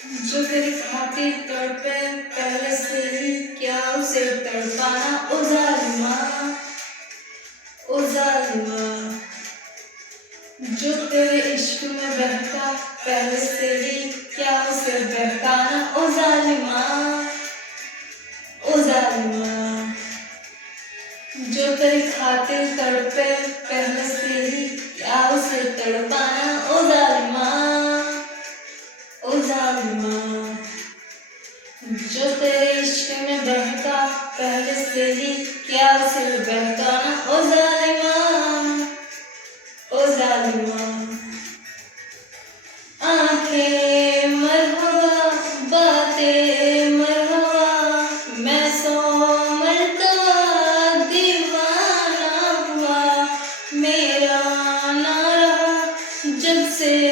जो तेरी खातिर तड़पे पहले से ही, क्या उसे तड़पाना ओ जालिमा, ओ जालिमा। जो तेरे इश्क में बहता पहले से ही, क्या उसे बहकाना ओ जालिमा, ओ जालिमा। जो तेरी खातिर तड़पे पहले से ही, क्या उसे तड़पाना ओ जालिमा, ओ जालिमा। जो तेरे इश्क में बहता पहले से ही, क्या उसे बहकाना ओ जालिमा, ओ जालिमा। आंखें मरहबा, बातें मरहबा, मैं 100 मरतबा दीवाना हुआ, मेरा ना रहा जब से